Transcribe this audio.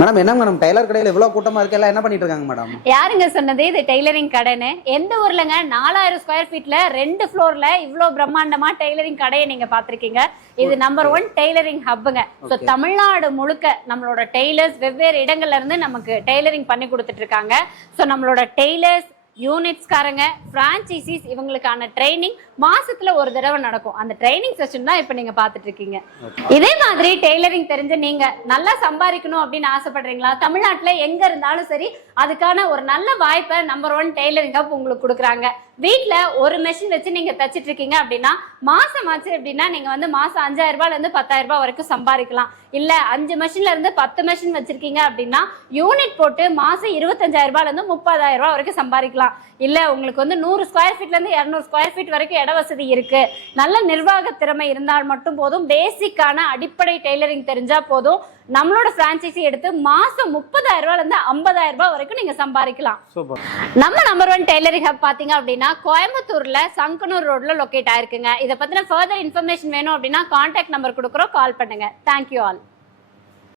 Madam என்ன madam Taylor கடையில் இவ்வளோ கூட்டமாக இருக்கு, எல்லாம் என்ன பண்ணிட்டு இருக்காங்க மேடம்? யாருங்க சொன்னது இது டெய்லரிங் கடைன்னு? எந்த ஊர்லங்க 4000 ஸ்கொயர் ஃபீட்ல 2 ஃப்ளோர்ல இவ்வளோ பிரம்மாண்டமா டெய்லரிங் கடையை நீங்க பாத்திருக்கீங்க? இது நம்பர் 1 டெய்லரிங் ஹப்புங்க. ஸோ தமிழ்நாடு முழுக்க நம்மளோட டெய்லர்ஸ் வெவ்வேறு இடங்கள்ல இருந்து நமக்கு டெய்லரிங் பண்ணி கொடுத்துட்டு இருக்காங்க. ஸோ நம்மளோட டெய்லர்ஸ், யூனிட்ஸ்காரங்க, பிரான்ச்சைசிஸ் இவங்களுக்கான ட்ரைனிங் மாசத்துல ஒரு தடவை நடக்கும். அந்த ட்ரைனிங் செஷன் தான் இப்ப நீங்க பாத்துட்டு இருக்கீங்க. இதே மாதிரி டெய்லரிங் தெரிஞ்சு நீங்க நல்லா சம்பாதிக்கணும் அப்படின்னு ஆசைப்படுறீங்களா? தமிழ்நாட்டுல எங்க இருந்தாலும் சரி அதுக்கான ஒரு நல்ல வாய்ப்பை நம்பர் 1 டெய்லரிங் ஹப் உங்களுக்கு கொடுக்குறாங்க. வீட்டுல ஒரு மெஷின் வச்சு நீங்க தச்சிட்டு இருக்கீங்க அப்படின்னா மாசம் ஆச்சு அப்படின்னா நீங்க வந்து மாசம் 5000 ரூபாயில இருந்து 10,000 ரூபாய் வரைக்கும் சம்பாதிக்கலாம். இல்ல 5 மெஷின்ல இருந்து 10 மெஷின் வச்சிருக்கீங்க அப்படின்னா யூனிட் போட்டு மாசம் 25,000 ரூபாயில இருந்து 30,000 ரூபாய் வரைக்கும் சம்பாதிக்கலாம். இல்ல உங்களுக்கு வந்து 100 ஸ்கொயர் ஃபீட்ல இருந்து 200 ஸ்கொயர் ஃபீட் வரைக்கும் இட வசதி இருக்கு, நல்ல நிர்வாக திறமை இருந்தால் மட்டும் போதும், பேசிக்கான அடிப்படை டெய்லரிங் தெரிஞ்சா போதும், நம்மளோட பிரான்சைசி எடுத்து மாசம் 30,000 ரூபாயில இருந்து 50,000 ரூபாய் வரைக்கும் நீங்க சம்பாதிக்கலாம். நம்ம நம்பர் 1 டெய்லரிங் ஹப் பாத்தீங்க அப்படின்னா கோயம்புத்தூர்ல சங்கனூர் ரோட்ல லொகேட் ஆயிருக்குங்க. இதை பத்தின ஃபர்தர் இன்ஃபர்மேஷன் வேணும் அப்படின்னா கான்டாக்ட் நம்பர் கொடுக்குறோம், கால் பண்ணுங்க. Thank you all.